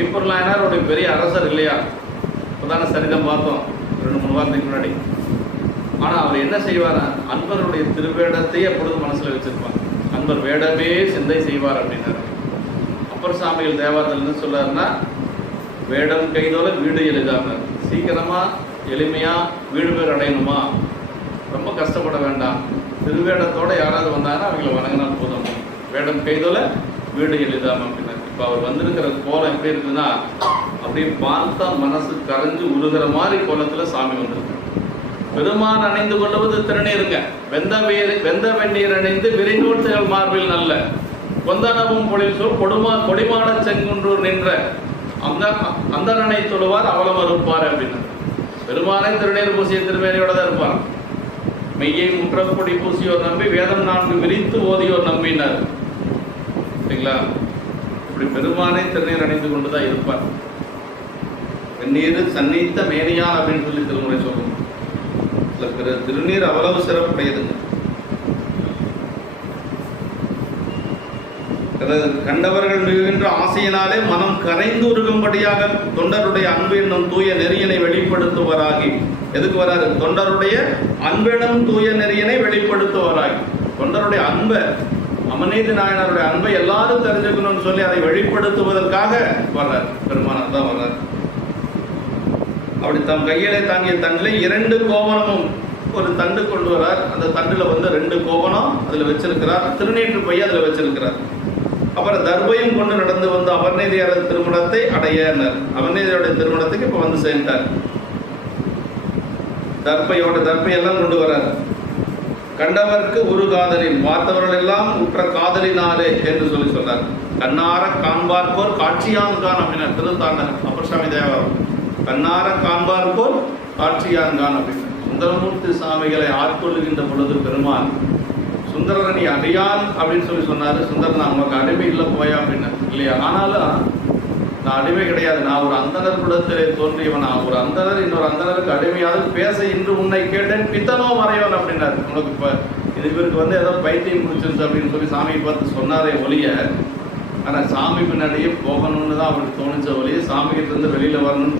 மெய்ப்பொருளாயினார் ஒரு பெரிய அரசர் இல்லையா? இப்போதான சரிதம் பார்த்தோம் 2-3 வாரத்துக்கு முன்னாடி. ஆனால் அவர் என்ன செய்வார்? அன்பருடைய திருவேடத்தையே எப்பொழுதும் மனசில் வச்சிருப்பார். அன்பர் வேடமே சிந்தை செய்வார் அப்படின்னாரு. அப்பர் சாமிகள் தேவாரத்தில் என்ன சொல்லாருன்னா, வேடம் கைதோல வீடு எளிதானார். சீக்கிரமா எளிமையா வீடு பேர் அடையணுமா, ரொம்ப கஷ்டப்பட வேண்டாம், திருவேடத்தோட யாராவது வந்தாங்கன்னா அவங்களை வணங்கினா போதும். வேடம் கைதோல வீடு எளிதாம் அப்படின்னாரு. இப்போ அவர் வந்திருக்கிற கோலம் எப்படி இருக்குன்னா, அப்படியே பார்த்தா மனசு கரைஞ்சு உருகிற மாதிரி கோலத்தில் சாமி வந்திருக்கு. பெருமான் அணிந்து கொள்வது திருநீருங்க. வெந்த வெந்நீர் அணிந்து விரிநூற்றுகள் மார்பில் நல்ல கொந்தனவும் பொழில் சொல் கொடிமான செங்குன்றூர் நின்ற அந்தனனை தொழுவார் அவலம் இருப்பார் அப்படின்னு. பெருமானை திருநீர் பூசிய திருமேனியோட தான் இருப்பார். மெய்யை முற்றப்பொடி பூசியோர் நம்பி வேதம் 4 விரித்து ஓதியோர் நம்பினார். சரிங்களா? இப்படி பெருமானை திருநீர் அணிந்து கொண்டுதான் இருப்பார். வெந்நீர் சன்னித்த மேனியான் அப்படின்னு சொல்லி திருமுறை சொல்லும். திருநீர் அவ்வளவு சிறப்புடையதுங்க. கண்டவர்கள் மிகுகின்ற ஆசையினாலே மனம் கரைந்து உருகும்படியாக தொண்டருடைய அன்பு என்னும் தூய நெறியினை வெளிப்படுத்துவராகி. எதுக்கு வராரு? தொண்டருடைய அன்பெனும் தூய நெறியினை வெளிப்படுத்துவராகி. தொண்டருடைய அன்பை, அமநீதி நாயனருடைய அன்பை எல்லாரும் தெரிஞ்சுக்கணும்னு சொல்லி அதை வெளிப்படுத்துவதற்காக வர்றார். பெருமானார் தான் வர்றார். அப்படி தம் கையிலே தாங்கிய தண்டில் 2 கோவணமும் ஒரு தண்டு கொண்டு வரார். அந்த தண்டுல 2 கோவணம் அதுல வச்சிருக்கிறார். திருநீற்று பைய அதுல வச்சிருக்கிறார். அப்புறம் தர்பையும் கொண்டு நடந்து வந்து அமர்நீதியாளர் திருமணத்தை அடையினார். அமர்நீதியோட திருமணத்துக்கு இப்ப வந்து சேர்ந்தார். தர்பையெல்லாம் கொண்டு வரார். கண்டவர்க்கு உரு காதலின், பார்த்தவர்கள் எல்லாம் உற்ற காதலினாலே என்று சொல்லி சொன்னார். கண்ணார காண்பார்க்கோர் காட்சியான்கான் அப்படின்னா திருத்தாண்டர் அப்பர் சாமி தேவாரம். கண்ணார காண்பார்க்கோர் காட்சியான்கான் அப்படின்னு சுந்தரமூர்த்தி சாமிகளை ஆட்கொள்ளுகின்ற பொழுது பெருமான் சுந்தரனி அடியான் அப்படின்னு சொல்லி சொன்னாரு. சுந்தரன் அவங்களுக்கு அடிமை இல்லை போயா அப்படின்னு இல்லையா? ஆனாலும் நான் அடிமை கிடையாது, நான் ஒரு அந்தனர் குலத்திலே தோன்றியவன். ஒரு அந்தனர் இன்னொரு அந்தனருக்கு அடிமையாவது பேச இன்று உன்னை கேட்டேன் பித்தனோ மறைவன் அப்படின்னாரு. உனக்கு இப்ப இவருக்கு ஏதோ பைத்தியம் பிடிச்சிருச்சு அப்படின்னு சொல்லி சாமியை பார்த்து சொன்னாரே ஒழிய, ஆனா சாமி பின்னாடியே போகணும்னு தான் அவருக்கு தோணுச்ச ஒழிய சாமி கிட்ட இருந்து வெளியில வரணும்னு